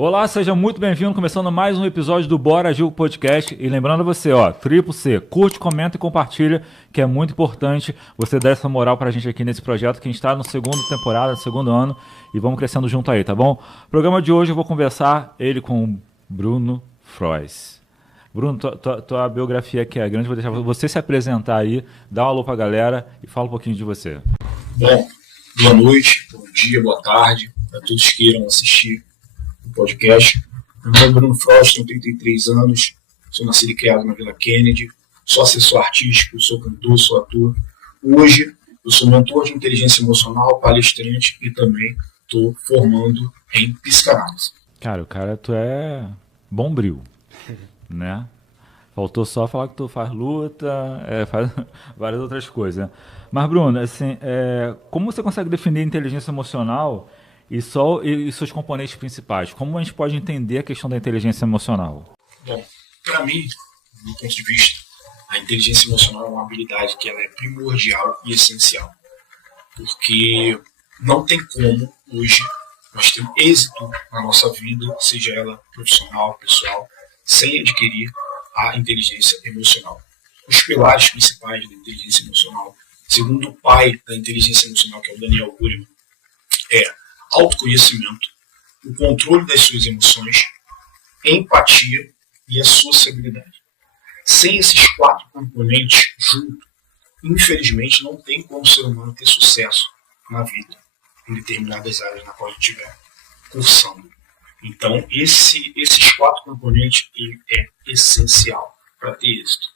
Olá, seja muito bem-vindo, começando mais um episódio do Bora Agil Podcast. E lembrando você, triplo C, curte, comenta e compartilha, que é muito importante você dar essa moral pra gente aqui nesse projeto, que a gente está na segunda temporada, no segundo ano, e vamos crescendo junto aí, tá bom? No programa de hoje eu vou conversar com Bruno Frois. Bruno, tua biografia aqui é grande, vou deixar você se apresentar aí, dar um alô pra galera e fala um pouquinho de você. Bom, boa noite, bom dia, boa tarde, para todos que queiram assistir o podcast. Meu nome é Bruno Frois, tenho 33 anos, sou nascido e criado na Vila Kennedy, sou assessor artístico, sou cantor, sou ator. Hoje eu sou mentor de inteligência emocional, palestrante e também estou formando em psicanálise. Cara, tu é bombril, né? Faltou só falar que tu faz luta, faz várias outras coisas, né? Mas, Bruno, assim, como você consegue definir inteligência emocional e seus componentes principais? Como a gente pode entender a questão da inteligência emocional? Bom, para mim, do meu ponto de vista, a inteligência emocional é uma habilidade que ela é primordial e essencial. Porque não tem como, hoje, nós termos êxito na nossa vida, seja ela profissional, pessoal, sem adquirir a inteligência emocional. Os pilares principais da inteligência emocional, segundo o pai da inteligência emocional, que é o Daniel Goleman, é autoconhecimento, o controle das suas emoções, empatia e a sociabilidade. Sem esses 4 componentes juntos, infelizmente não tem como o ser humano ter sucesso na vida, em determinadas áreas na qual ele estiver cursando. Então, esses 4 componentes ele é essencial para ter êxito.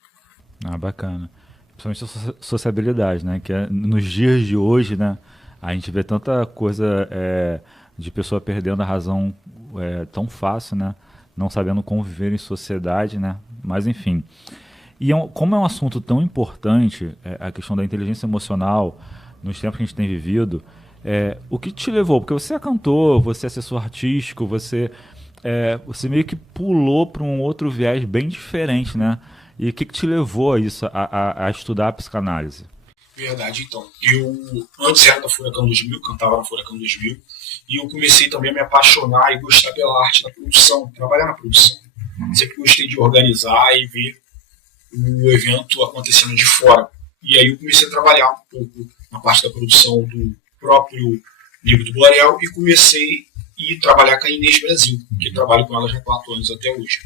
Bacana. Principalmente a sociabilidade, né? Que nos dias de hoje, né? A gente vê tanta coisa de pessoa perdendo a razão tão fácil, né? Não sabendo conviver em sociedade, né? Mas, enfim. E como é um assunto tão importante, a questão da inteligência emocional, nos tempos que a gente tem vivido, o que te levou? Porque você é cantor, você é assessor artístico, você meio que pulou para um outro viés bem diferente, né? E o que te levou a isso, a estudar a psicanálise? Verdade, então. Eu antes era da Furacão 2000, cantava na Furacão 2000, e eu comecei também a me apaixonar e gostar pela arte da produção, trabalhar na produção. Sempre gostei de organizar e ver o evento acontecendo de fora. E aí eu comecei a trabalhar um pouco na parte da produção do próprio livro do Borel e comecei a trabalhar com a Inês Brasil, que eu trabalho com ela já há 4 anos até hoje.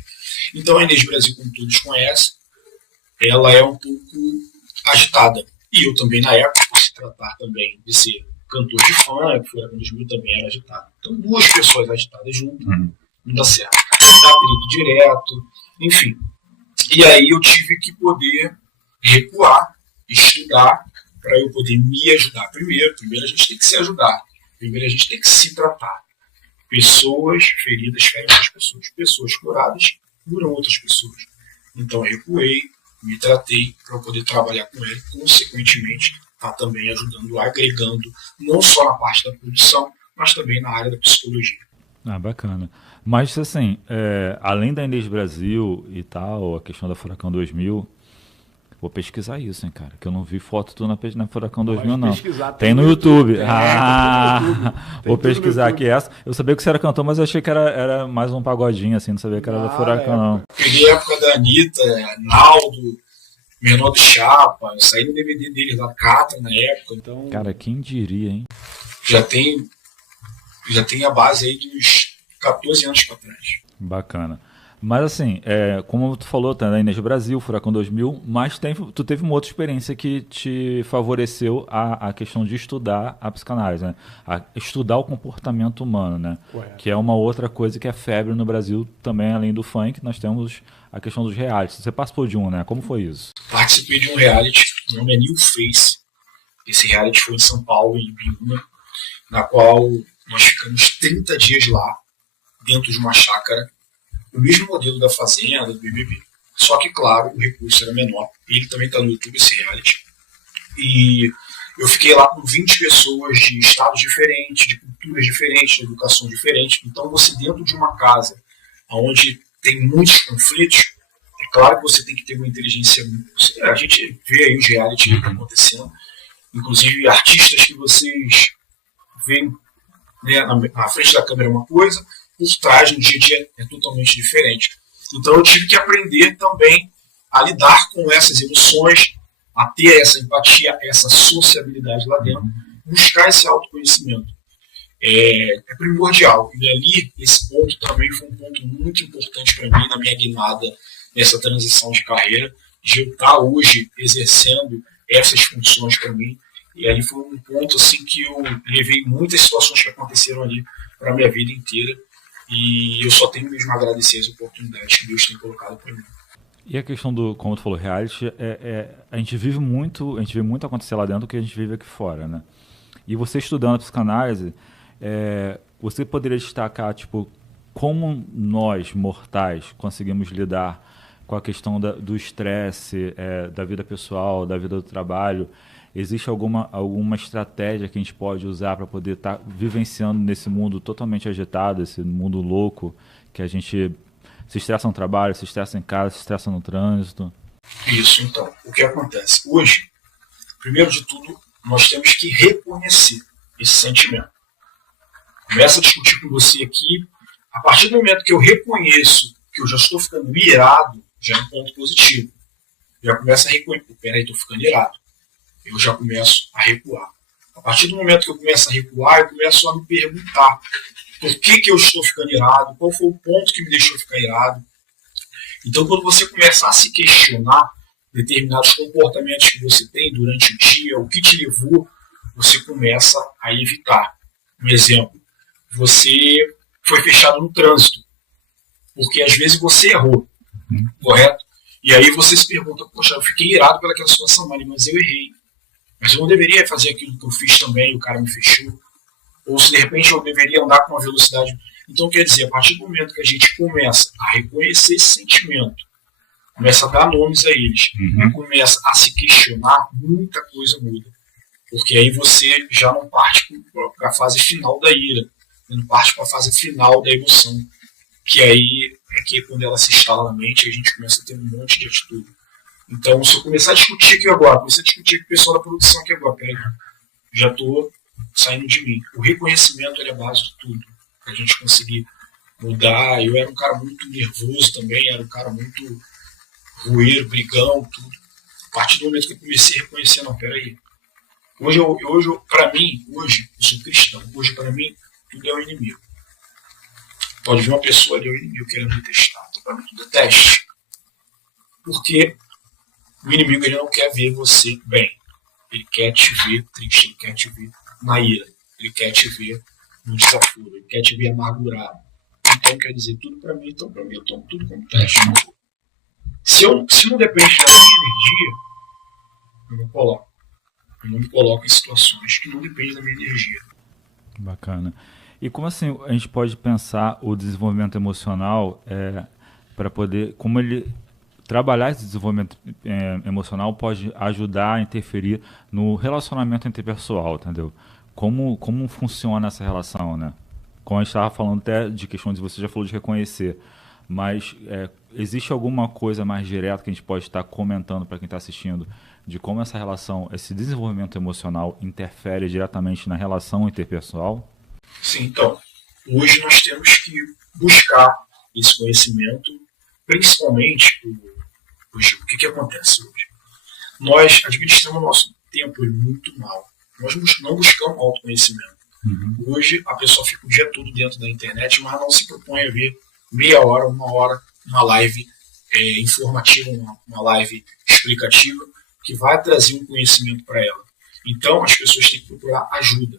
Então a Inês Brasil, como todos conhecem, ela é um pouco agitada. E eu também, na época, por se tratar também de ser cantor de funk, Furacão 2000 também era agitado. Então 2 pessoas agitadas juntas, não dá certo. Dá atrito direto, enfim. E aí eu tive que poder recuar, estudar, para eu poder me ajudar. Primeiro a gente tem que se ajudar. Primeiro a gente tem que se tratar. Pessoas feridas ferem outras pessoas. Pessoas curadas curam outras pessoas. Então eu recuei, me tratei para poder trabalhar com ele, consequentemente está também ajudando, agregando, não só na parte da produção, mas também na área da psicologia. Bacana. Mas assim, além da Inês Brasil e tal, a questão da Furacão 2000, vou pesquisar isso, hein, cara, que eu não vi foto tu na Furacão 2000, não. Tem no YouTube. Vou pesquisar aqui essa. Eu sabia que você era cantor, mas eu achei que era mais um pagodinho, assim, não sabia que era da Furacão, não. Peguei a época da Anitta, Naldo, Menor do Chapa, eu saí no DVD dele da Catra na época, então... Cara, quem diria, hein? Já tem a base aí dos 14 anos para trás. Bacana. Mas assim, como tu falou, tá na Inês Brasil, Furacão 2000, mas tu teve uma outra experiência que te favoreceu a questão de estudar a psicanálise, né? Estudar o comportamento humano, né? Correto. Que é uma outra coisa que é febre no Brasil também, além do funk, nós temos a questão dos realities. Você participou de um, né? Como foi isso? Participei de um reality, o nome é New Face. Esse reality foi em São Paulo, em Ibiúna, na qual nós ficamos 30 dias lá, dentro de uma chácara, o mesmo modelo da Fazenda, do BBB. Só que, claro, o recurso era menor. Ele também está no YouTube, esse reality. E eu fiquei lá com 20 pessoas de estados diferentes, de culturas diferentes, de educação diferente. Então, você dentro de uma casa onde tem muitos conflitos, é claro que você tem que ter uma inteligência... A gente vê aí os reality acontecendo. Inclusive, artistas que vocês veem, né, na frente da câmera é uma coisa, por trás no dia a dia é totalmente diferente. Então eu tive que aprender também a lidar com essas emoções, a ter essa empatia, essa sociabilidade lá dentro, buscar esse autoconhecimento. É primordial. E ali, esse ponto também foi um ponto muito importante para mim na minha guinada nessa transição de carreira, de eu estar hoje exercendo essas funções para mim. E ali foi um ponto assim que eu levei muitas situações que aconteceram ali para a minha vida inteira. E eu só tenho mesmo a agradecer as oportunidades que Deus tem colocado para mim. E a questão do, como tu falou, reality, a gente vive muito, a gente vê muito acontecer lá dentro do que a gente vive aqui fora, né? E você estudando a psicanálise, você poderia destacar, tipo, como nós, mortais, conseguimos lidar com a questão do estresse, da vida pessoal, da vida do trabalho? Existe alguma estratégia que a gente pode usar para poder estar vivenciando nesse mundo totalmente agitado, esse mundo louco, que a gente se estressa no trabalho, se estressa em casa, se estressa no trânsito? Isso, então. O que acontece? Hoje, primeiro de tudo, nós temos que reconhecer esse sentimento. Começo a discutir com você aqui. A partir do momento que eu reconheço que eu já estou ficando irado, já é um ponto positivo. Já começo a reconhecer. Peraí, estou ficando irado. Eu já começo a recuar. A partir do momento que eu começo a recuar, eu começo a me perguntar por que eu estou ficando irado, qual foi o ponto que me deixou ficar irado. Então, quando você começa a se questionar determinados comportamentos que você tem durante o dia, o que te levou, você começa a evitar. Um exemplo, você foi fechado no trânsito, porque às vezes você errou, correto? E aí você se pergunta, poxa, eu fiquei irado pelaquela situação, mas eu errei. Mas eu não deveria fazer aquilo que eu fiz também, o cara me fechou. Ou se de repente eu deveria andar com uma velocidade. Então, quer dizer, a partir do momento que a gente começa a reconhecer esse sentimento, começa a dar nomes a eles, começa a se questionar, muita coisa muda. Porque aí você já não parte para a fase final da ira, não parte para a fase final da emoção. Que aí é que quando ela se instala na mente, a gente começa a ter um monte de atitude. Então, se eu começar a discutir aqui agora, comecei a discutir com o pessoal da produção aqui agora, peraí, já estou saindo de mim. O reconhecimento é a base de tudo, para a gente conseguir mudar. Eu era um cara muito nervoso também, era um cara muito rueiro, brigão, tudo. A partir do momento que eu comecei a reconhecer, não, peraí. Hoje para mim, eu sou cristão, hoje para mim, tudo é o inimigo. Pode vir uma pessoa ali, o inimigo querendo me testar, para mim tudo é teste. Porque o inimigo ele não quer ver você bem. Ele quer te ver triste, ele quer te ver na ira, ele quer te ver no desafio, ele quer te ver amargurado. Então quer dizer, tudo para mim, então para mim eu tomo tudo como teste. Se não depende da minha energia, eu não coloco. Eu não me coloco em situações que não dependem da minha energia. Bacana. E como assim a gente pode pensar o desenvolvimento emocional para poder, como ele trabalhar esse desenvolvimento emocional pode ajudar a interferir no relacionamento interpessoal, entendeu? Como funciona essa relação, né? Como a gente estava falando até de questões, você já falou de reconhecer, mas existe alguma coisa mais direta que a gente pode estar comentando para quem está assistindo de como essa relação, esse desenvolvimento emocional interfere diretamente na relação interpessoal? Sim, então, hoje nós temos que buscar esse conhecimento, principalmente hoje, o que acontece hoje? Nós administramos o nosso tempo muito mal. Nós não buscamos autoconhecimento. Hoje a pessoa fica o dia todo dentro da internet, mas não se propõe a ver meia hora, uma hora, uma live informativa, uma live explicativa, que vai trazer um conhecimento para ela. Então as pessoas têm que procurar ajuda.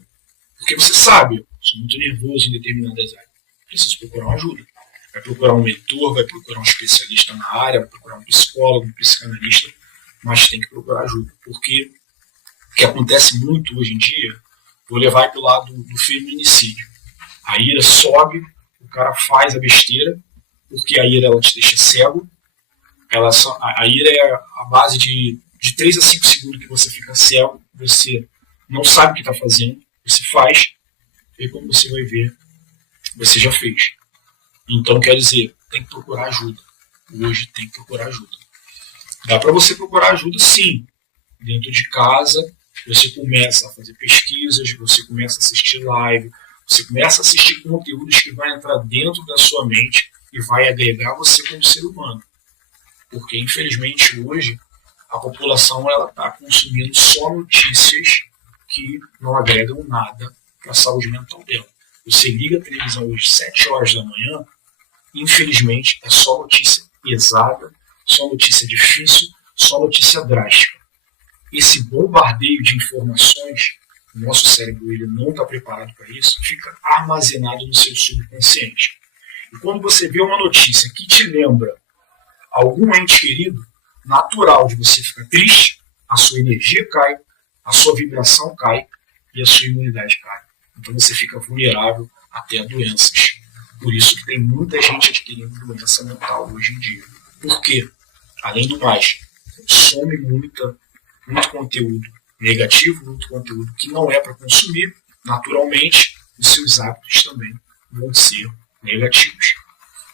Porque você sabe, eu sou muito nervoso em determinadas áreas. Preciso procurar uma ajuda. Vai procurar um mentor, vai procurar um especialista na área, vai procurar um psicólogo, um psicanalista, mas tem que procurar ajuda. Porque o que acontece muito hoje em dia, vou levar para o lado do feminicídio. A ira sobe, o cara faz a besteira, porque a ira ela te deixa cego. A ira é a base de 3 a 5 segundos que você fica cego, você não sabe o que está fazendo, você faz, e quando você vai ver, você já fez. Então, quer dizer, tem que procurar ajuda. Hoje tem que procurar ajuda. Dá para você procurar ajuda, sim. Dentro de casa, você começa a fazer pesquisas, você começa a assistir live, Você começa a assistir conteúdos que vai entrar dentro da sua mente e vai agregar você como ser humano. Porque, infelizmente, hoje, a população está consumindo só notícias que não agregam nada para a saúde mental dela. Você liga a televisão hoje, 7 horas da manhã, infelizmente, é só notícia pesada, só notícia difícil, só notícia drástica. Esse bombardeio de informações, o nosso cérebro ele não está preparado para isso, fica armazenado no seu subconsciente. E quando você vê uma notícia que te lembra algum ente querido, natural de você ficar triste, a sua energia cai, a sua vibração cai e a sua imunidade cai. Então você fica vulnerável até a doenças. Por isso que tem muita gente adquirindo doença mental hoje em dia. Por quê? Além do mais, consome muito conteúdo negativo, muito conteúdo que não é para consumir, naturalmente, os seus hábitos também vão ser negativos.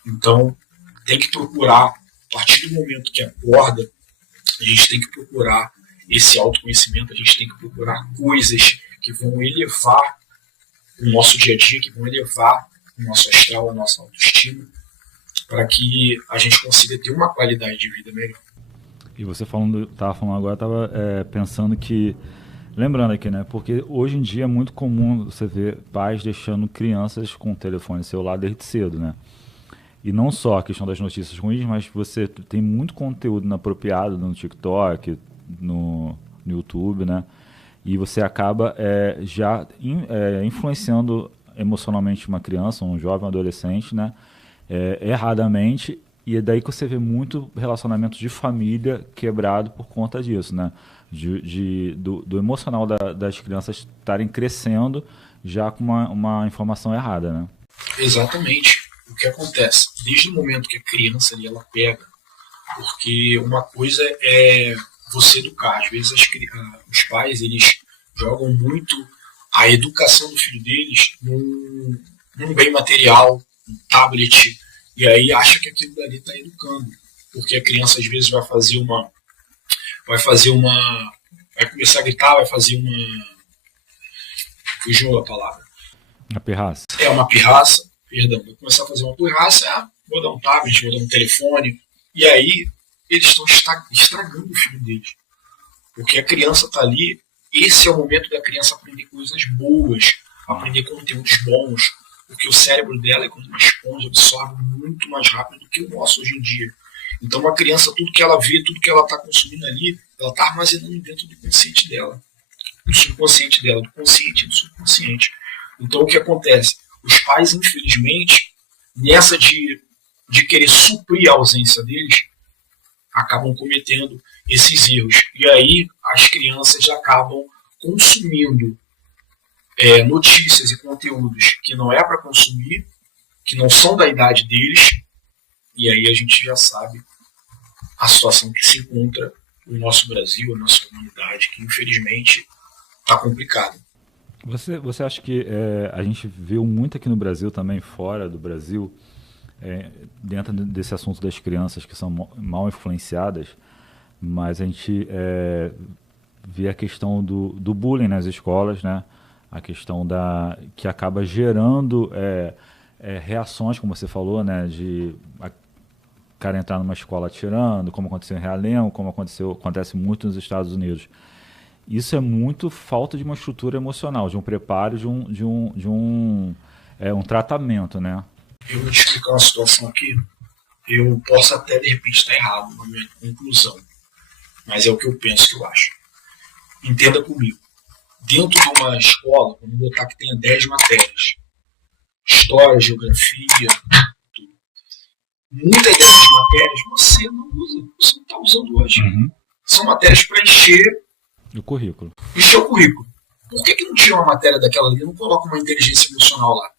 Então, tem que procurar, a partir do momento que acorda, a gente tem que procurar esse autoconhecimento, a gente tem que procurar coisas que vão elevar o nosso dia a dia, que vão elevar o nosso astral, a nossa autoestima, para que a gente consiga ter uma qualidade de vida melhor. E você estava falando agora, estava pensando que, lembrando aqui, né, porque hoje em dia é muito comum você ver pais deixando crianças com telefone celular desde cedo, né? E não só a questão das notícias ruins, mas você tem muito conteúdo inapropriado no TikTok, no YouTube, né? E você acaba influenciando emocionalmente uma criança, um jovem, um adolescente, né? Erradamente, e é daí que você vê muito relacionamento de família quebrado por conta disso, né? Do emocional das crianças estarem crescendo já com uma informação errada, né? Exatamente. O que acontece? Desde o momento que a criança ali, ela pega, porque uma coisa é você educar. Às vezes os pais eles jogam muito a educação do filho deles num bem material, um tablet, e aí acha que aquilo dali está educando. Porque a criança às vezes vai começar a gritar, vai fazer uma... Fugiu a palavra. Uma pirraça. Uma pirraça. Perdão, vai começar a fazer uma pirraça, vou dar um tablet, vou dar um telefone, e aí eles estão estragando o filho deles. Porque a criança está ali, esse é o momento da criança aprender coisas boas, aprender conteúdos bons, porque o cérebro dela é como uma esponja, absorve muito mais rápido do que o nosso hoje em dia. Então uma criança, tudo que ela vê, tudo que ela está consumindo ali, ela está armazenando dentro do consciente dela, do subconsciente dela, do consciente e do subconsciente. Então o que acontece? Os pais, infelizmente, nessa de querer suprir a ausência deles, acabam cometendo esses erros. E aí as crianças acabam consumindo notícias e conteúdos que não é para consumir, que não são da idade deles, e aí a gente já sabe a situação que se encontra no nosso Brasil, a nossa humanidade, que infelizmente está complicada. Você acha que a gente viu muito aqui no Brasil, também fora do Brasil, dentro desse assunto das crianças que são mal influenciadas, mas a gente vê a questão do bullying nas escolas, né? A questão que acaba gerando reações, como você falou, né? De o cara entrar numa escola atirando, como aconteceu em Realengo, como acontece muito nos Estados Unidos. Isso é muito falta de uma estrutura emocional, de um preparo, de um tratamento, né? Eu vou te explicar uma situação aqui. Eu posso até, de repente, estar errado na minha conclusão, mas é o que eu penso, que eu acho. Entenda comigo. Dentro de uma escola, vamos botar que tenha 10 matérias. História, geografia, tudo. Muitas dessas matérias você não usa, você não está usando hoje. Uhum. São matérias para encher o currículo. Por que não tira uma matéria daquela ali e não coloca uma inteligência emocional lá?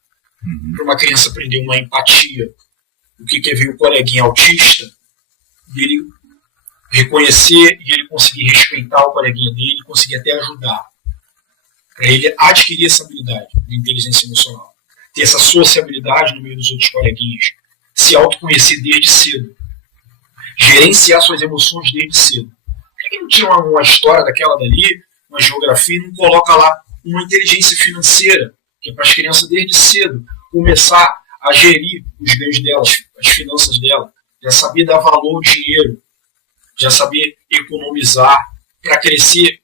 Uhum. Para uma criança aprender uma empatia, o que é ver um coleguinha autista, e ele reconhecer e ele conseguir respeitar o coleguinha dele, conseguir até ajudar. Para ele adquirir essa habilidade de inteligência emocional. Ter essa sociabilidade no meio dos outros coleguinhas. Se autoconhecer desde cedo. Gerenciar suas emoções desde cedo. Por que não tira uma história daquela dali, uma geografia, e não coloca lá uma inteligência financeira, que é para as crianças desde cedo começar a gerir os ganhos delas, as finanças delas, já saber dar valor ao dinheiro, já saber economizar para crescer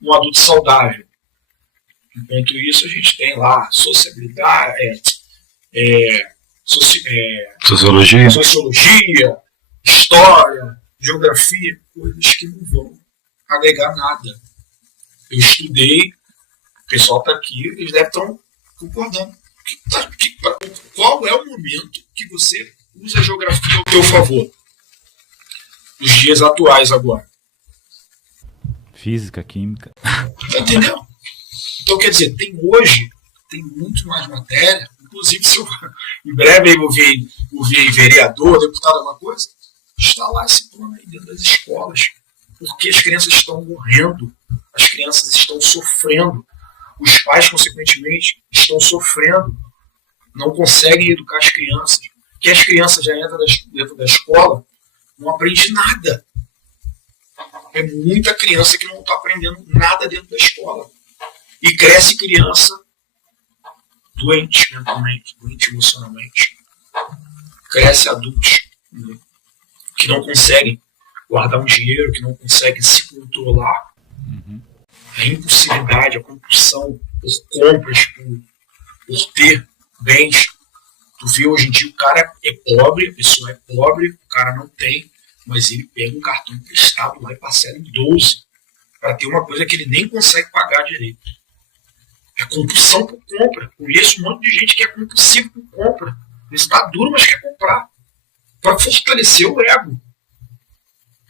um adulto saudável. Enquanto isso, a gente tem lá sociabilidade, sociologia, história, geografia, coisas que não vão agregar nada. Eu estudei, o pessoal está aqui, eles devem estar concordando. Qual é o momento que você usa a geografia ao seu favor? Nos dias atuais agora. Física, química. Entendeu? Então, quer dizer, hoje tem muito mais matéria. Inclusive, se eu em breve eu vou ver vereador, deputado, alguma coisa, instalar esse plano aí dentro das escolas. Porque as crianças estão morrendo, as crianças estão sofrendo, os pais, consequentemente, estão sofrendo, não conseguem educar as crianças. Que as crianças já entram dentro da escola, não aprendem nada. É muita criança que não está aprendendo nada dentro da escola. E cresce criança doente mentalmente, doente emocionalmente. Cresce adultos, né, que não conseguem guardar um dinheiro, que não conseguem se controlar. A impulsividade, a compulsão por compras, por ter bens. Tu vê hoje em dia o cara é pobre, a pessoa é pobre, o cara não tem, mas ele pega um cartão emprestado lá e parcela em 12 para ter uma coisa que ele nem consegue pagar direito. É compulsão por compra. Conheço um monte de gente que é compulsivo por compra. Está duro, mas quer comprar. Para fortalecer o ego.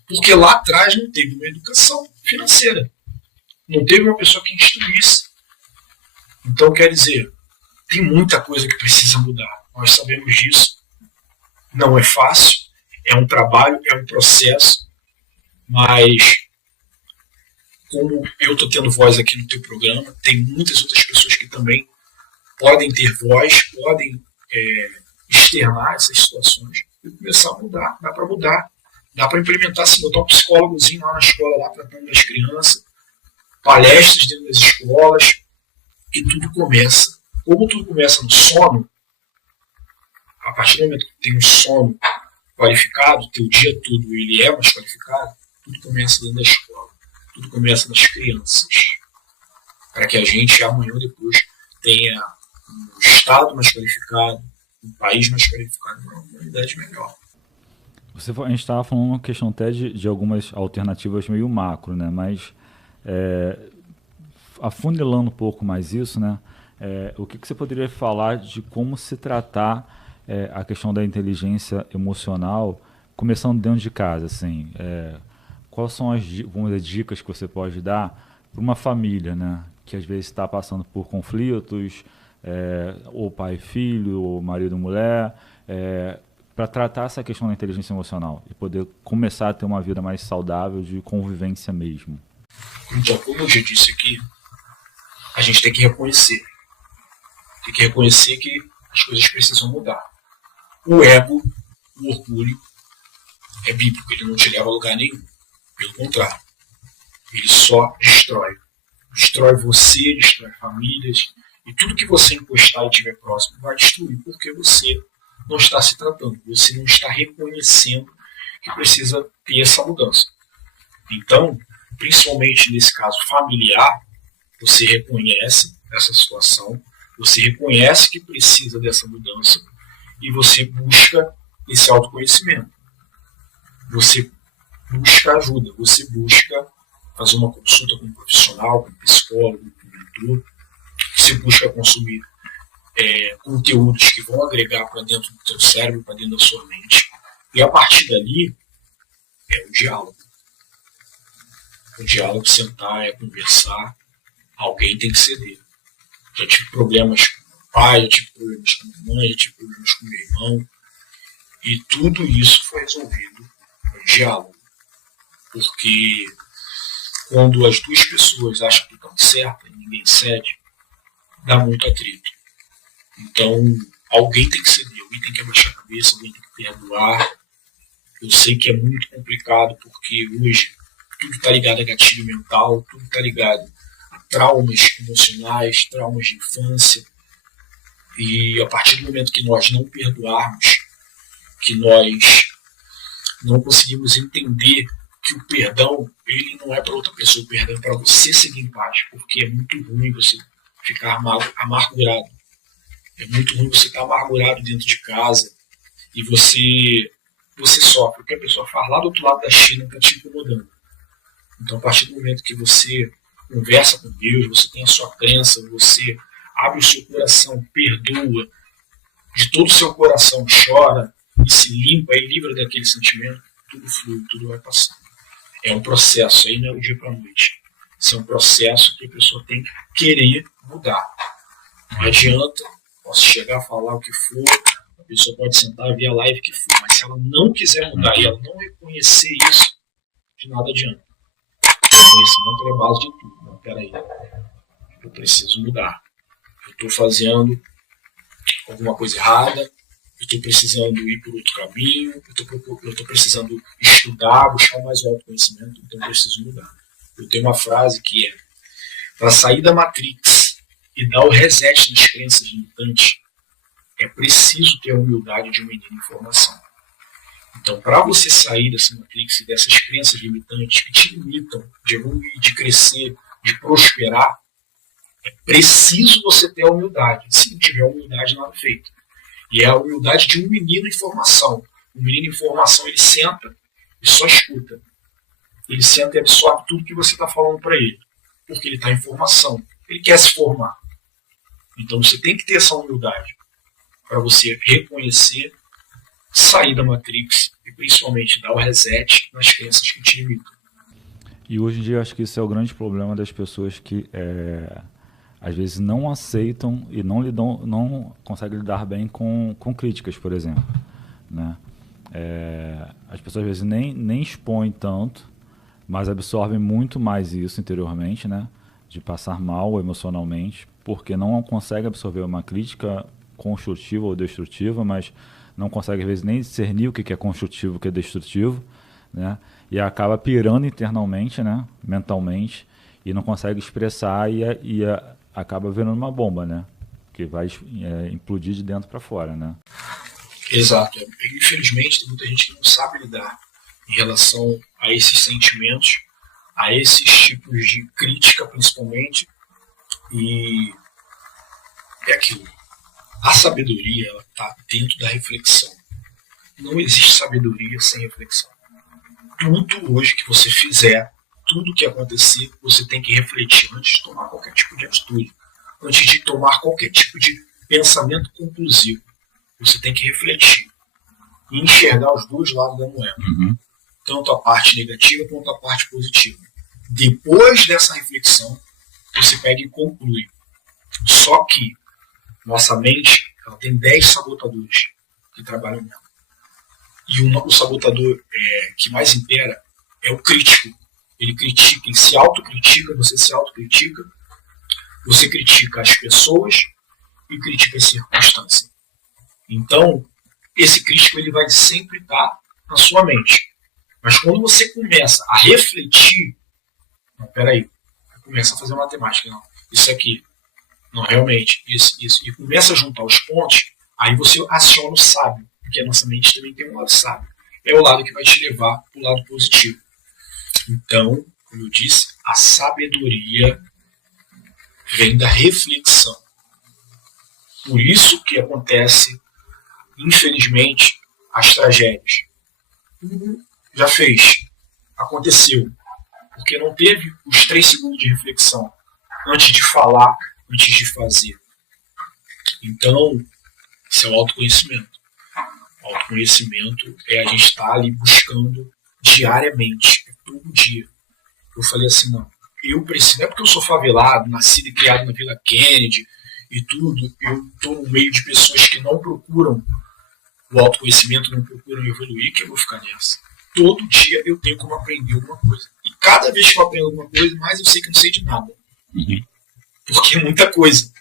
Porque lá atrás não teve uma educação financeira. Não teve uma pessoa que instruísse. Então, quer dizer, tem muita coisa que precisa mudar. Nós sabemos disso. Não é fácil. É um trabalho, é um processo. Mas, como eu estou tendo voz aqui no teu programa, tem muitas outras pessoas que também podem ter voz, podem externar essas situações e começar a mudar. Dá para mudar. Dá para implementar, se botar um psicólogozinho lá na escola, lá tratando das crianças, palestras dentro das escolas, e tudo começa. Como tudo começa no sono, a partir do momento que tem um sono qualificado, teu dia todo ele é mais qualificado, tudo começa dentro da escola. Tudo começa nas crianças. Para que a gente, amanhã ou depois, tenha um Estado mais qualificado, um país mais qualificado, uma humanidade melhor. A gente estava falando uma questão até de algumas alternativas meio macro, né? Mas afunilando um pouco mais isso, né? O que você poderia falar de como se tratar a questão da inteligência emocional, começando dentro de casa, assim? Quais são as dicas que você pode dar para uma família, né? Que às vezes está passando por conflitos, ou pai e filho, ou marido e mulher, para tratar essa questão da inteligência emocional e poder começar a ter uma vida mais saudável de convivência mesmo. Então, como eu já disse aqui, a gente tem que reconhecer. Tem que reconhecer que as coisas precisam mudar. O ego, o orgulho, é bíblico, ele não te leva a lugar nenhum. Pelo contrário, ele só destrói. Destrói você, destrói famílias, e tudo que você encostar e tiver próximo vai destruir, porque você não está se tratando, você não está reconhecendo que precisa ter essa mudança. Então, principalmente nesse caso familiar, você reconhece essa situação, você reconhece que precisa dessa mudança e você busca esse autoconhecimento. Você busca ajuda, você busca fazer uma consulta com um profissional, com um psicólogo, com um mentor, você busca consumir conteúdos que vão agregar para dentro do teu cérebro, para dentro da sua mente. E a partir dali é o diálogo. O diálogo, sentar, conversar. Alguém tem que ceder. Já tive problemas com meu pai, já tive problemas com minha mãe, já tive problemas com meu irmão. E tudo isso foi resolvido com diálogo. Porque quando as duas pessoas acham que estão certas e ninguém cede, dá muito atrito. Então, alguém tem que ceder, alguém tem que abaixar a cabeça, alguém tem que perdoar. Eu sei que é muito complicado, porque hoje tudo está ligado a gatilho mental, tudo está ligado a traumas emocionais, traumas de infância. E a partir do momento que nós não perdoarmos, que nós não conseguimos entender que o perdão ele não é para outra pessoa, o perdão é para você seguir em paz, porque é muito ruim você ficar amargurado. É muito ruim você estar amargurado dentro de casa e você sofre. O que a pessoa faz lá do outro lado da China está te incomodando. Então, a partir do momento que você conversa com Deus, você tem a sua crença, você abre o seu coração, perdoa de todo o seu coração, chora e se limpa e livra daquele sentimento, tudo flui, tudo vai passando. É um processo, aí não é do dia para a noite. Isso é um processo que a pessoa tem que querer mudar. Não adianta, posso chegar a falar o que for, a pessoa pode sentar, ver a live que for, mas se ela não quiser mudar e ela não reconhecer isso, de nada adianta. O conhecimento é a base de tudo. Não, peraí, eu preciso mudar. Eu estou fazendo alguma coisa errada, eu estou precisando ir por outro caminho, eu estou precisando estudar, buscar mais o autoconhecimento, então eu preciso mudar. Eu tenho uma frase que é: para sair da Matrix e dar o reset nas crenças limitantes, é preciso ter a humildade de um menino em formação. Então, para você sair dessa Matrix e dessas crenças limitantes que te limitam de evoluir, de crescer, de prosperar, é preciso você ter a humildade. Se não tiver humildade, nada feito. E é a humildade de um menino em formação. O menino em formação, ele senta e só escuta. Ele senta e absorve tudo que você está falando para ele. Porque ele está em formação. Ele quer se formar. Então você tem que ter essa humildade para você reconhecer, sair da Matrix e principalmente dar o reset nas crenças que te limitam. E hoje em dia eu acho que isso é o grande problema das pessoas que às vezes não aceitam e não conseguem lidar bem com críticas, por exemplo. Né? As pessoas às vezes nem expõem tanto, mas absorvem muito mais isso interiormente, né? De passar mal emocionalmente, porque não consegue absorver uma crítica construtiva ou destrutiva, mas não consegue às vezes nem discernir o que é construtivo e o que é destrutivo, né? E acaba pirando internamente, né? Mentalmente, e não consegue expressar e acaba virando uma bomba, né? Que vai implodir de dentro para fora, né? Exato. Infelizmente tem muita gente que não sabe lidar em relação a esses sentimentos, a esses tipos de crítica principalmente, e é aquilo. A sabedoria está dentro da reflexão. Não existe sabedoria sem reflexão. Tudo hoje que você fizer, tudo que acontecer, você tem que refletir antes de tomar qualquer tipo de atitude, antes de tomar qualquer tipo de pensamento conclusivo. Você tem que refletir e enxergar os dois lados da moeda. Tanto a parte negativa quanto a parte positiva. Depois dessa reflexão, você pega e conclui. Só que nossa mente, ela tem 10 sabotadores que trabalham nela. E o sabotador que mais impera é o crítico. Ele critica, ele se autocritica, você se autocritica, você critica as pessoas e critica as circunstâncias. Então, esse crítico ele vai sempre estar na sua mente. Mas quando você começa a refletir, não, peraí, começa a fazer matemática, não, isso aqui, não, realmente, isso, e começa a juntar os pontos, aí você aciona o sábio, porque a nossa mente também tem um lado sábio. É o lado que vai te levar para o lado positivo. Então, como eu disse, a sabedoria vem da reflexão. Por isso que acontece, infelizmente, as tragédias. Já fez, aconteceu, porque não teve os 3 segundos de reflexão antes de falar, antes de fazer. Então, isso é o autoconhecimento. O autoconhecimento é a gente estar ali buscando diariamente, todo dia. Eu falei assim, não, eu preciso, não é porque eu sou favelado, nascido e criado na Vila Kennedy e tudo, eu estou no meio de pessoas que não procuram o autoconhecimento, não procuram evoluir, que eu vou ficar nessa. Todo dia eu tenho como aprender alguma coisa. E cada vez que eu aprendo alguma coisa, mais eu sei que eu não sei de nada. Porque é muita coisa.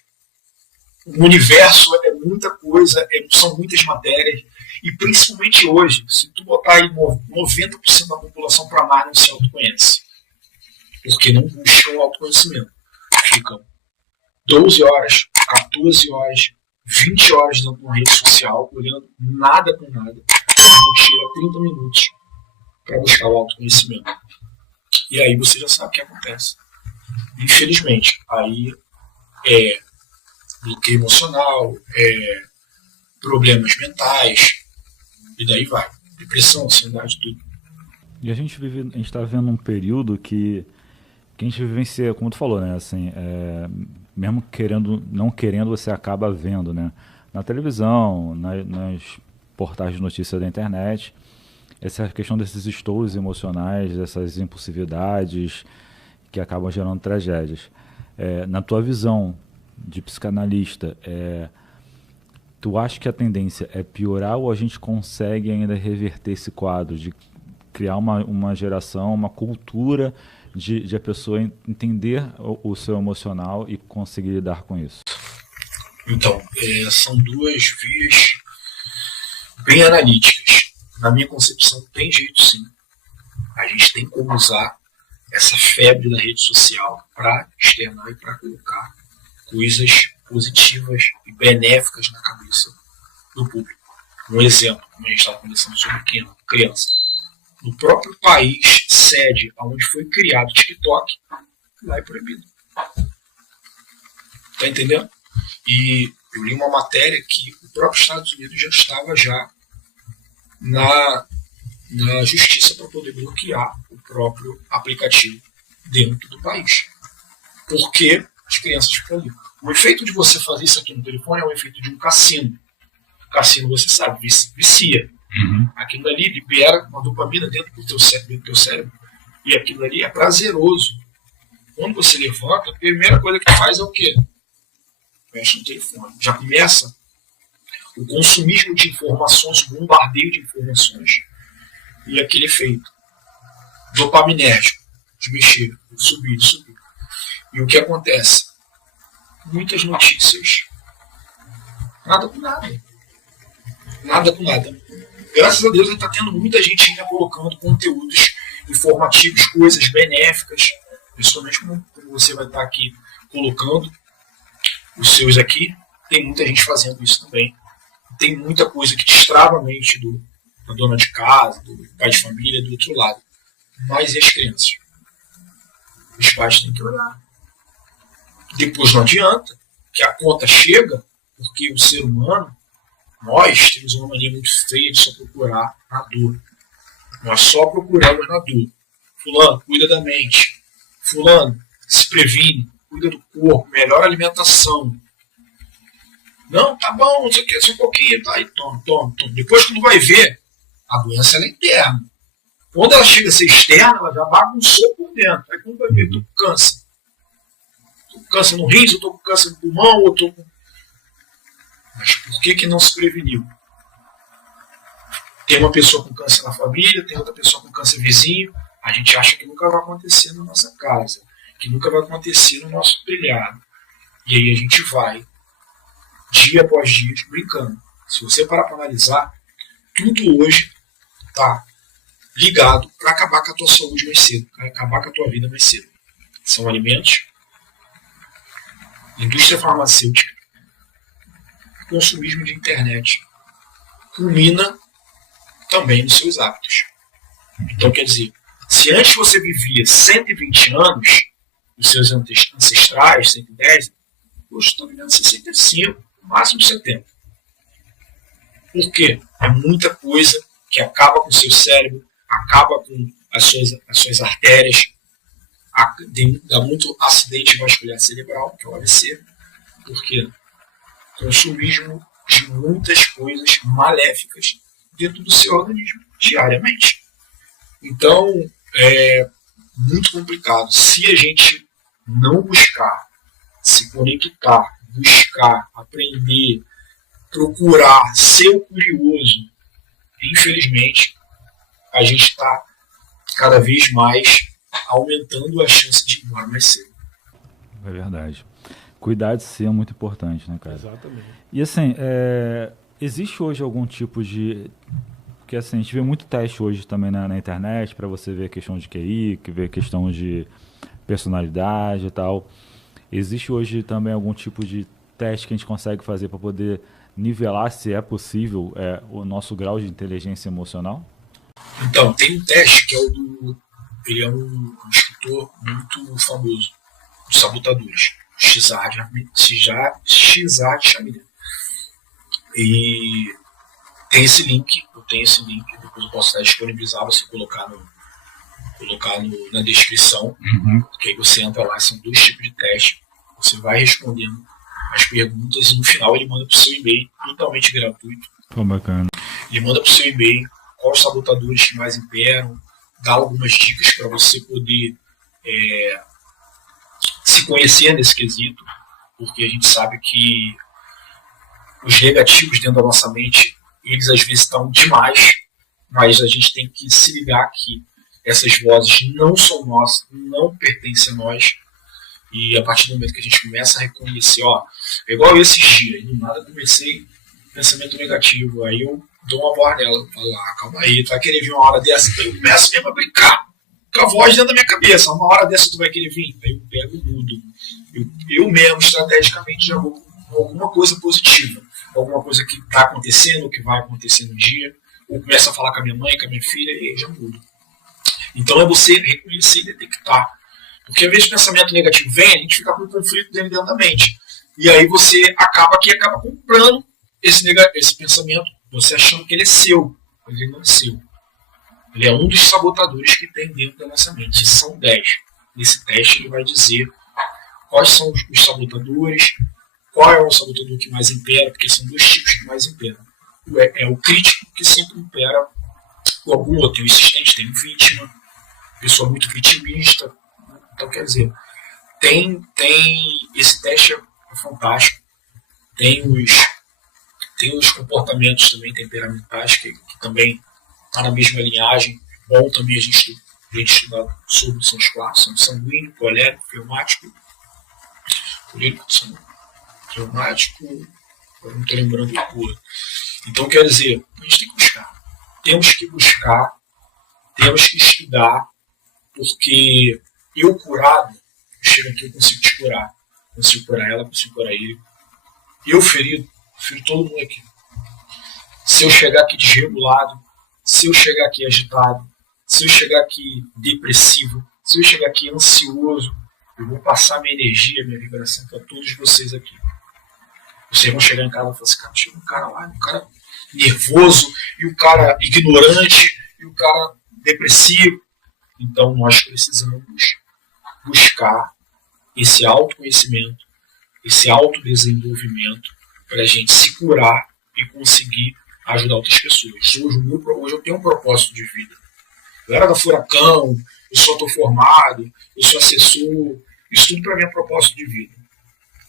O universo é muita coisa, são muitas matérias. E principalmente hoje, se tu botar aí 90% da população para mais não se autoconhece. Porque não buscam o autoconhecimento. Ficam 12 horas, 14 horas 20 horas dentro de uma rede social, olhando nada com nada, não tira 30 minutos para buscar o autoconhecimento. E aí você já sabe o que acontece. Infelizmente, aí é bloqueio emocional, problemas mentais, e daí vai. Depressão, ansiedade, tudo. E a gente está vivendo um período que a gente vivencia, como tu falou, né? Assim, mesmo querendo, não querendo, você acaba vendo, né? Na televisão, nas portais de notícias da internet, essa questão desses estouros emocionais, dessas impulsividades que acabam gerando tragédias. Na tua visão de psicanalista, tu acha que a tendência é piorar ou a gente consegue ainda reverter esse quadro de criar uma geração, uma cultura de a pessoa entender o seu emocional e conseguir lidar com isso? Então, são duas vias bem analíticas. Na minha concepção, tem jeito sim. A gente tem como usar essa febre da rede social para externar e para colocar coisas positivas e benéficas na cabeça do público. Um exemplo, como a gente estava conversando sobre criança. No próprio país, sede onde foi criado o TikTok, lá é proibido. Tá entendendo? E eu li uma matéria que o próprio Estados Unidos já estava na justiça para poder bloquear o próprio aplicativo dentro do país. Porque as crianças ficam ali. O efeito de você fazer isso aqui no telefone é o efeito de um cassino. O cassino, você sabe, vicia. Uhum. Aquilo ali libera uma dopamina dentro do teu cérebro. E aquilo ali é prazeroso. Quando você levanta, a primeira coisa que faz é o quê? Mexe no telefone. Já começa o consumismo de informações, o bombardeio de informações. E aquele efeito dopaminérgico de mexer, de subir. E o que acontece? Muitas notícias. Nada com nada. Nada com nada. Graças a Deus está tendo muita gente ainda colocando conteúdos informativos, coisas benéficas, principalmente como você vai estar aqui colocando os seus aqui. Tem muita gente fazendo isso também. Tem muita coisa que destrava a mente da dona de casa, do pai de família, do outro lado. Mas e as crianças? Os pais têm que olhar. Depois não adianta que a conta chega, porque o ser humano, nós temos uma mania muito feia de só procurar na dor. Nós só procuramos na dor. Fulano, cuida da mente. Fulano, se previne, cuida do corpo, melhora a alimentação. Não, tá bom, não sei o que, só um pouquinho, tá aí, toma. Depois, quando vai ver, a doença ela é interna. Quando ela chega a ser externa, ela já bagunçou por dentro. Aí quando vai ver, tô com câncer. Tô com câncer no rim, eu tô com câncer no pulmão, ou tô com... Mas por que não se preveniu? Tem uma pessoa com câncer na família, tem outra pessoa com câncer vizinho. A gente acha que nunca vai acontecer na nossa casa, que nunca vai acontecer no nosso telhado. E aí a gente vai, dia após dia, brincando. Se você parar para analisar, tudo hoje está ligado para acabar com a tua saúde mais cedo, para acabar com a tua vida mais cedo. São alimentos, indústria farmacêutica, consumismo de internet, culmina também nos seus hábitos. Então, quer dizer, se antes você vivia 120 anos, os seus ancestrais, 110, hoje estão vivendo 65, no máximo 70. Por quê? É muita coisa que acaba com o seu cérebro, acaba com as suas artérias, dá muito acidente vascular cerebral, que é o AVC, porque consumismo de muitas coisas maléficas dentro do seu organismo, diariamente. Então, é muito complicado. Se a gente não buscar, se conectar, buscar, aprender, procurar, ser o curioso, infelizmente, a gente está cada vez mais aumentando a chance de ir embora mais cedo. É verdade. Cuidar de si é muito importante, né, cara? Exatamente. E assim, existe hoje algum tipo de... Porque assim, a gente vê muito teste hoje também na internet para você ver a questão de QI, ver a questão de personalidade e tal. Existe hoje também algum tipo de teste que a gente consegue fazer para poder nivelar se é possível o nosso grau de inteligência emocional? Então, tem um teste que é o do. Ele é um escritor muito famoso, dos sabotadores. Cesar Chaminé. E tem esse link, depois eu posso estar disponibilizado, você colocar na descrição, que aí você entra lá, são 2 tipos de teste, você vai respondendo as perguntas e no final ele manda para o seu e-mail, totalmente gratuito. Bacana. Ele manda para o seu e-mail quais os sabotadores que mais imperam, dá algumas dicas para você poder se conhecer nesse quesito, porque a gente sabe que os negativos dentro da nossa mente, eles às vezes estão demais, mas a gente tem que se ligar que essas vozes não são nossas, não pertencem a nós, e a partir do momento que a gente começa a reconhecer, é igual esses dias, do nada comecei pensamento negativo, aí eu dou uma voz nela, falo, calma aí, tu vai querer vir uma hora dessa, aí eu começo mesmo a brincar com a voz dentro da minha cabeça, uma hora dessa tu vai querer vir, aí eu pego e mudo, eu mesmo estrategicamente já vou com alguma coisa positiva, alguma coisa que está acontecendo, ou que vai acontecer no dia, ou começo a falar com a minha mãe, com a minha filha, e aí já mudo. Então é você reconhecer e detectar. Porque às vezes o pensamento negativo vem, a gente fica com um conflito dentro da mente. E aí você acaba comprando esse pensamento, você achando que ele é seu, mas ele não é seu. Ele é um dos sabotadores que tem dentro da nossa mente. E são 10. Nesse teste ele vai dizer quais são os sabotadores, qual é o sabotador que mais impera, porque são 2 tipos que mais imperam. É o crítico, que sempre impera algum outro. Tem o insistente, tem o vítima, pessoa muito vitimista. Então, quer dizer, tem esse teste é fantástico. Tem os comportamentos também temperamentais, que também está na mesma linhagem. Bom também a gente estudar sobre, são os 4, são sanguíneo, colérico, fleumático, fleumático, não estou lembrando de cor. Então, quer dizer, a gente tem que buscar. Temos que estudar, porque eu curado, eu chego aqui, eu consigo te curar. Consigo curar ela, consigo curar ele. Eu ferido todo mundo aqui. Se eu chegar aqui desregulado, se eu chegar aqui agitado, se eu chegar aqui depressivo, se eu chegar aqui ansioso, eu vou passar minha energia, minha vibração para todos vocês aqui. Vocês vão chegar em casa e falar assim, cara, chega um cara lá, um cara nervoso, e um cara ignorante, e um cara depressivo. Então nós precisamos buscar esse autoconhecimento, esse autodesenvolvimento, para a gente se curar e conseguir ajudar outras pessoas. Hoje eu tenho um propósito de vida. Eu era da Furacão, eu só estou formado, eu sou assessor, isso tudo para mim é propósito de vida.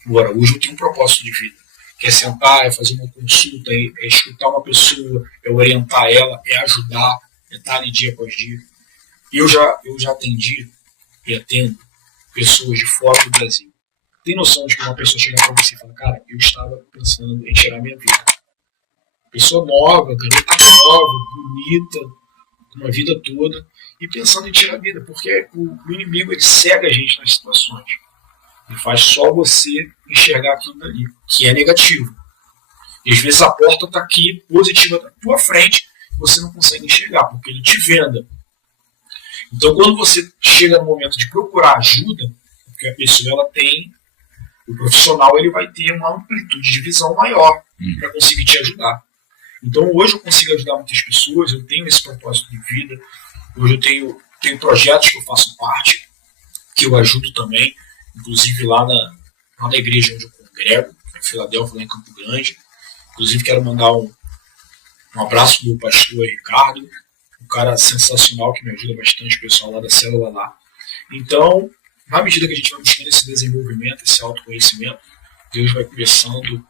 Agora, hoje eu tenho um propósito de vida, que é sentar, é fazer uma consulta, é escutar uma pessoa, é orientar ela, é ajudar, é estar ali dia após dia. Eu já atendi e atendo pessoas de fora do Brasil. Tem noção de que uma pessoa chega para você e fala, cara, eu estava pensando em tirar minha vida. Pessoa nova, garota nova, bonita, com uma vida toda, e pensando em tirar a vida, porque o inimigo ele cega a gente nas situações. Ele faz só você enxergar aquilo dali, que é negativo. E às vezes a porta está aqui, positiva, está na tua frente, e você não consegue enxergar, porque ele te venda. Então quando você chega no momento de procurar ajuda, porque a pessoa ela tem, o profissional ele vai ter uma amplitude de visão maior para conseguir te ajudar. Então hoje eu consigo ajudar muitas pessoas, eu tenho esse propósito de vida, hoje eu tenho projetos que eu faço parte, que eu ajudo também, inclusive lá na igreja onde eu congrego, em Filadélfia, lá em Campo Grande. Inclusive quero mandar um abraço do meu pastor Ricardo, um cara sensacional que me ajuda bastante, o pessoal lá da célula lá. Então, na medida que a gente vai buscando esse desenvolvimento, esse autoconhecimento, Deus vai começando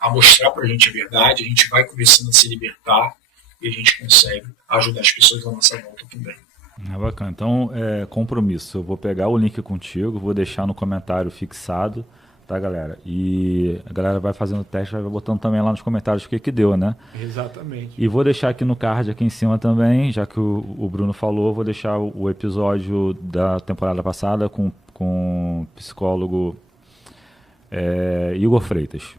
a mostrar pra gente a verdade, a gente vai começando a se libertar e a gente consegue ajudar as pessoas à nossa volta também. É bacana. Então, compromisso. Eu vou pegar o link contigo, vou deixar no comentário fixado, tá, galera? E a galera vai fazendo o teste, vai botando também lá nos comentários o que deu, né? Exatamente. E vou deixar aqui no card, aqui em cima também, já que o Bruno falou, vou deixar o episódio da temporada passada com o psicólogo Igor Freitas,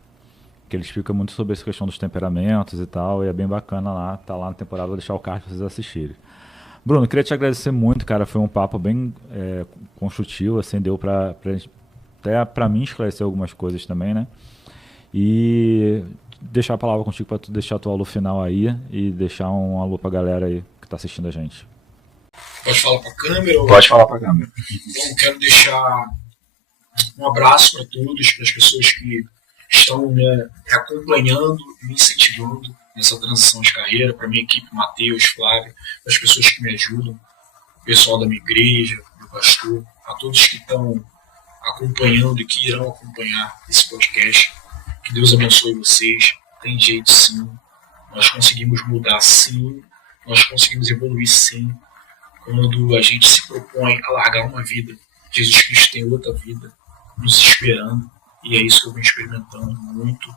que ele explica muito sobre essa questão dos temperamentos e tal, e é bem bacana lá, tá lá na temporada, vou deixar o card para vocês assistirem. Bruno, queria te agradecer muito, cara, foi um papo bem construtivo, assim, deu até para mim esclarecer algumas coisas também, né? E deixar a palavra contigo para tu deixar tua alô final aí e deixar um alô pra galera aí que tá assistindo a gente. Pode falar pra câmera? Pode falar pra câmera. Bom, quero deixar um abraço para todos, para as pessoas que estão me acompanhando e me incentivando nessa transição de carreira, para minha equipe, Matheus, Flávio, para as pessoas que me ajudam, o pessoal da minha igreja, meu pastor, a todos que estão acompanhando e que irão acompanhar esse podcast. Que Deus abençoe vocês. Tem jeito sim, nós conseguimos mudar sim, nós conseguimos evoluir sim, quando a gente se propõe a largar uma vida. Jesus Cristo tem outra vida nos esperando, e é isso que eu venho experimentando muito,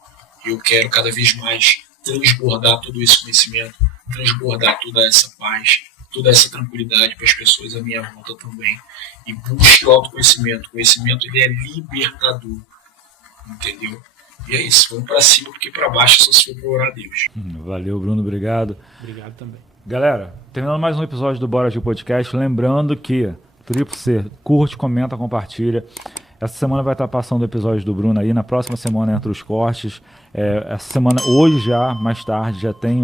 e eu quero cada vez mais transbordar todo esse conhecimento, transbordar toda essa paz, toda essa tranquilidade para as pessoas à minha volta também. E busque o autoconhecimento. O conhecimento, ele é libertador, entendeu? E é isso, vamos para cima, porque para baixo só se for para orar a Deus. Valeu, Bruno, obrigado. Obrigado também. Galera, terminando mais um episódio do Bora Agir Podcast, lembrando que Triplo C, curte, comenta, compartilha. Essa semana vai estar passando o episódio do Bruno aí, na próxima semana entre os cortes. Essa semana, hoje já, mais tarde, já tem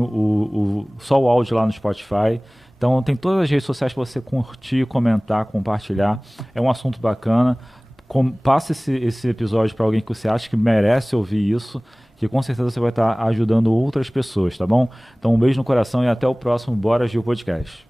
só o áudio lá no Spotify. Então tem todas as redes sociais para você curtir, comentar, compartilhar. É um assunto bacana. Passe esse episódio para alguém que você acha que merece ouvir isso, que com certeza você vai estar ajudando outras pessoas, tá bom? Então um beijo no coração e até o próximo Bora Agir Podcast.